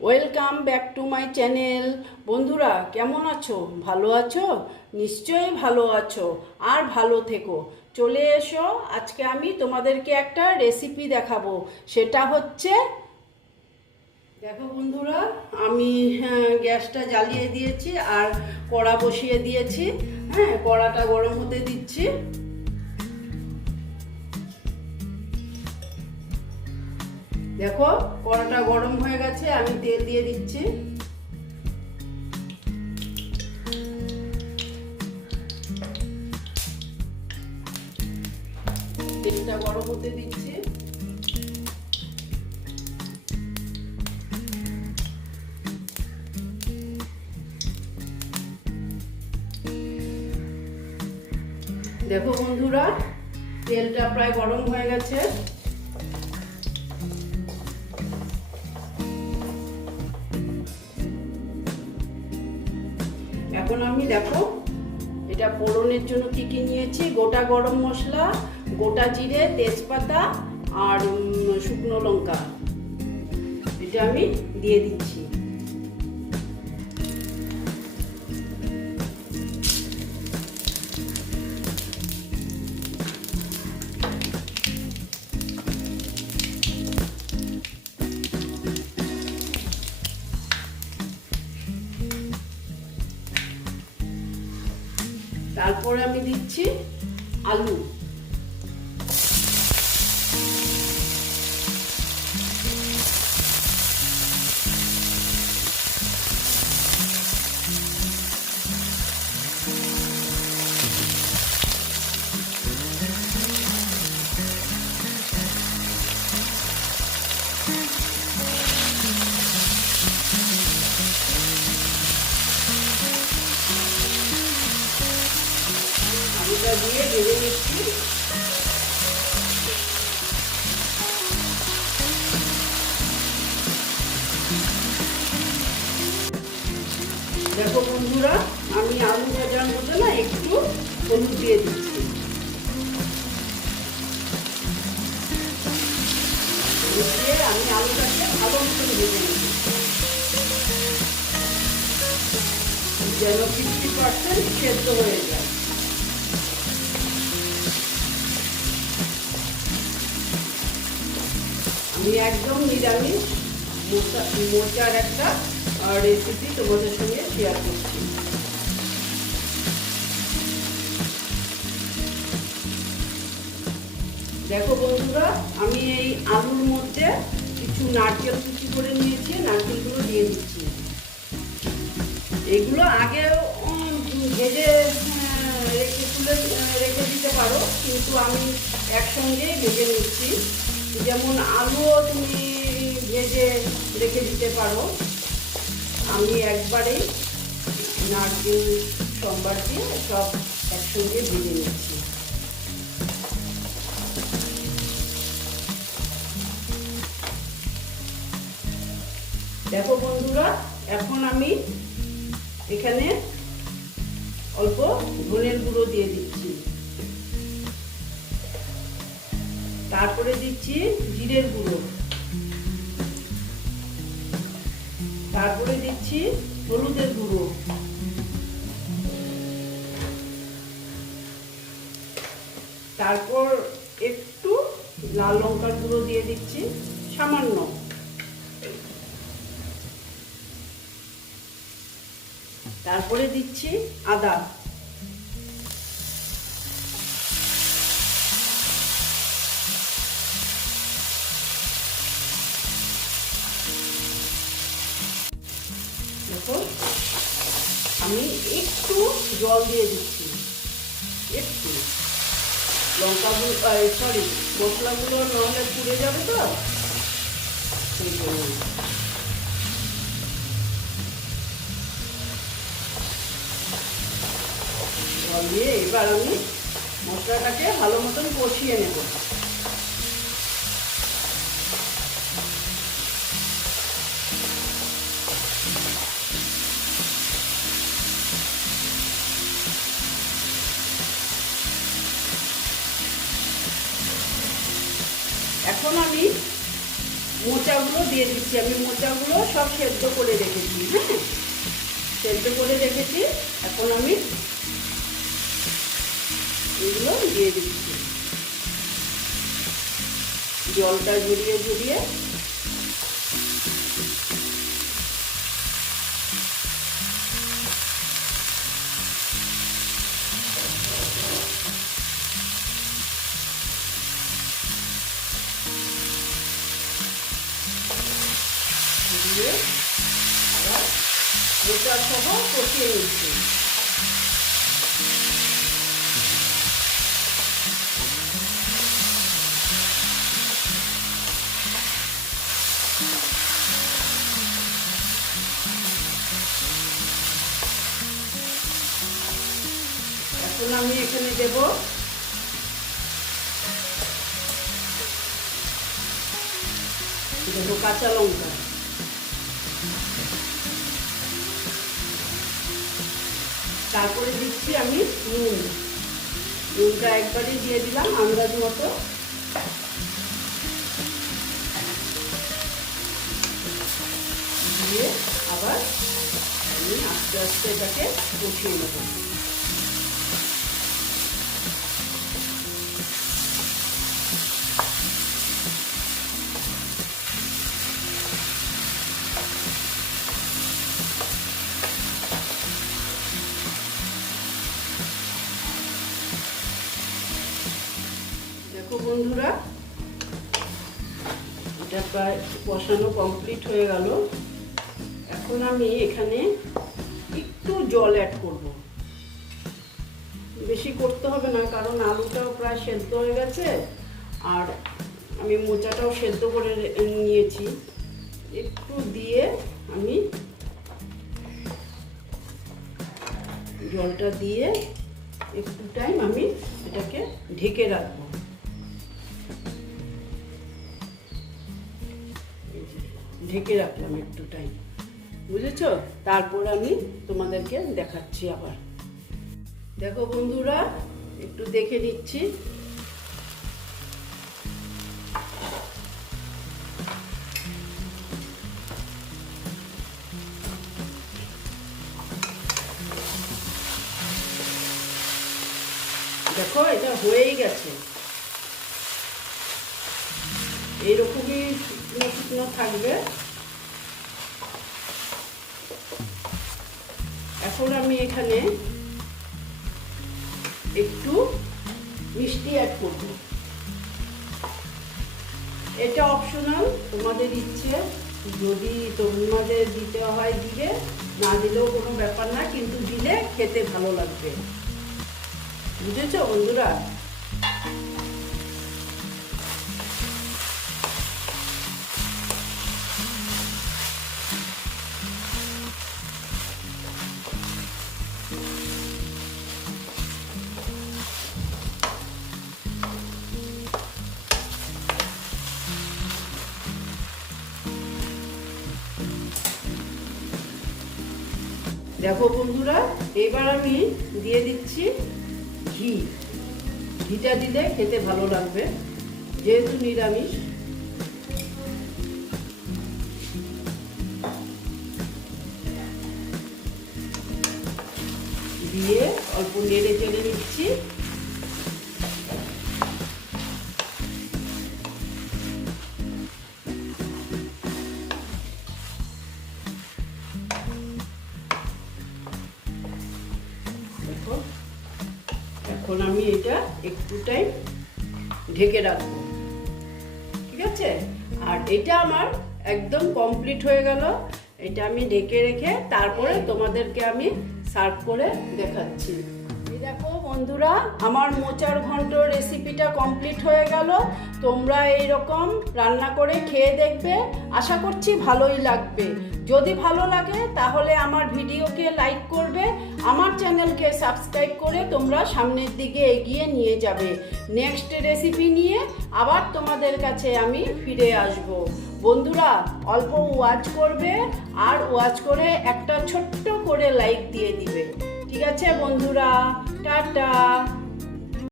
Welcome back to my channel. বন্ধুরা কেমন আছো? ভালো আছো? নিশ্চয়ই ভালো আছো আর ভালো থেকো। চলে এসো আজকে আমি তোমাদেরকে একটা রেসিপি দেখাবো। সেটা হচ্ছে দেখো বন্ধুরা আমি হ্যাঁ, গ্যাসটা জ্বালিয়ে দিয়েছি আর কড়া বসিয়ে দিয়েছি। হ্যাঁ কড়াটা গরম হতে দিচ্ছি। দেখো কড়াটা গরম হয়ে গেছে, আমি তেল দিয়ে দিচ্ছি। তেলটা গরম হতে দিচ্ছি। দেখো বন্ধুরা, তেলটা প্রায় গরম হয়ে গেছে। এখন আমি দেখো, এটা পোড়নের জন্য কি কি নিয়েছি? গোটা গরম মশলা, গোটা জিরে, তেজপাতা আর শুকনো লঙ্কা। এটা আমি দিয়ে দিচ্ছি। তারপরে আমি দিচ্ছি আলু। বন্ধুরা, আমি আলু ভাজার মধ্যে না একটু হলুদ দিয়ে দিচ্ছি। দিয়ে আমি আলুটাকে ভালো মতন ভেজে নিচ্ছি। যেন ফিফটি পার্সেন্ট সেদ্ধ হয়ে যায়। আমি একদম নিরামিষ মোচা মোচার একটা রেসিপি তোমাদের সঙ্গে শেয়ার করছি। দেখো বন্ধুরা আমি এই আলুর মধ্যে কিছু নারকেল কুচি করে নিয়েছি নারকেলগুলো দিয়ে দিচ্ছি। এগুলো উম, ভেজে রেখে তুলে রেখে দিতে পারো কিন্তু আমি একসঙ্গেই ভেজে নিচ্ছি। যেমন আলুও তুমি ভেজে রেখে দিতে পারো। আমি একবারেই নারকেল সোমবার দিয়ে সব একসঙ্গে ভেজে নিচ্ছি। দেখো বন্ধুরা, এখন আমি এখানে অল্প ধনের গুঁড়ো দিয়ে দিচ্ছি। তারপরে দিচ্ছি জিরের গুঁড়ো। তারপরে দিচ্ছি হলুদের গুঁড়ো। তারপর একটু লাল লঙ্কার গুঁড়ো দিয়ে দিচ্ছি, সামান্য। তারপরে দিচ্ছি আদা। আমি একটু জল দিয়ে দিচ্ছি। একটু। লঙ্কাগুলো সরি মশলাগুলো নাহলে পুড়ে যাবে তো? সেই জন্য। জল দিয়ে এবার আমি মশলাটাকে ভালো মতন কষিয়ে নেব। এখন আমি মোচাগুলো দিয়ে দিচ্ছি। আমি মোচাগুলো সব সেদ্ধ করে রেখেছি হ্যাঁ? সেদ্ধ করে রেখেছি। এখন আমি এগুলো দিয়ে দিচ্ছি। জলটা ঝরিয়ে ঝরিয়ে সহ কষিয়ে নিচ্ছি। এখন আমি এখানে দেব দেবো কাঁচা লঙ্কা। তারপরে দিচ্ছি আমি নুন। নুনটা একবারে দিয়ে দিলাম আন্দাজ মতো। দিয়ে আবার আমি আস্তে আস্তে এটাকে কষিয়ে নেব। বন্ধুরা। এটা প্রায় বসানো কমপ্লিট হয়ে গেল। এখন আমি এখানে একটু জল অ্যাড করব। বেশি করতে হবে না, কারণ আলুটাও প্রায় সেদ্ধ হয়ে গেছে, আর আমি মোচাটাও সেদ্ধ করে নিয়েছি। একটু দিয়ে আমি জলটা দিয়ে একটু টাইম আমি এটাকে ঢেকে রাখব। ঢেকে রাখলাম একটু টাইম বুঝেছ? তারপর আমি তোমাদেরকে দেখাচ্ছি আবার। দেখো বন্ধুরা, একটু দেখে নিচ্ছি। দেখো, এটা হয়েই গেছে। এইরকমই শুকনো থাকবে। এখন আমি এখানে একটু মিষ্টি অ্যাড করব। এটা অপশনাল তোমাদের ইচ্ছে। যদি তোমাদের দিতে হয় দিলে, না দিলেও কোনো ব্যাপার না, কিন্তু দিলে খেতে ভালো লাগবে। বুঝেছ বন্ধুরা? দেখো বন্ধুরা, এবার আমি দিয়ে দিচ্ছি ঘি। ঘিটা দিলে খেতে ভালো লাগবে, যেহেতু নিরামিষ। দিয়ে অল্প নেড়ে চেড়ে নিচ্ছি। এখন আমি এটা একটু টাইম ঢেকে রাখব। ঠিক আছে? আর এটা আমার একদম কমপ্লিট হয়ে গেল। এটা আমি ঢেকে রেখে তারপরে তোমাদেরকে আমি সার্ভ করে দেখাচ্ছি। বন্ধুরা, আমার মোচার ঘন্ট রেসিপিটা কমপ্লিট হয়ে গেল। তোমরা এই রকম রান্না করে খেয়ে দেখবে। আশা করছি ভালোই লাগবে। যদি ভালো লাগে, তাহলে আমার ভিডিওকে লাইক করবে। আমার চ্যানেলকে সাবস্ক্রাইব করে তোমরা সামনের দিকে এগিয়ে নিয়ে যাবে। নেক্সট রেসিপি নিয়ে আবার তোমাদের কাছে আমি ফিরে আসব। বন্ধুরা, অল্প ওয়াচ করবে, আর ওয়াচ করে একটা ছোট্ট করে লাইক দিয়ে দিবে। ঠিক আছে বন্ধুরা টাটা।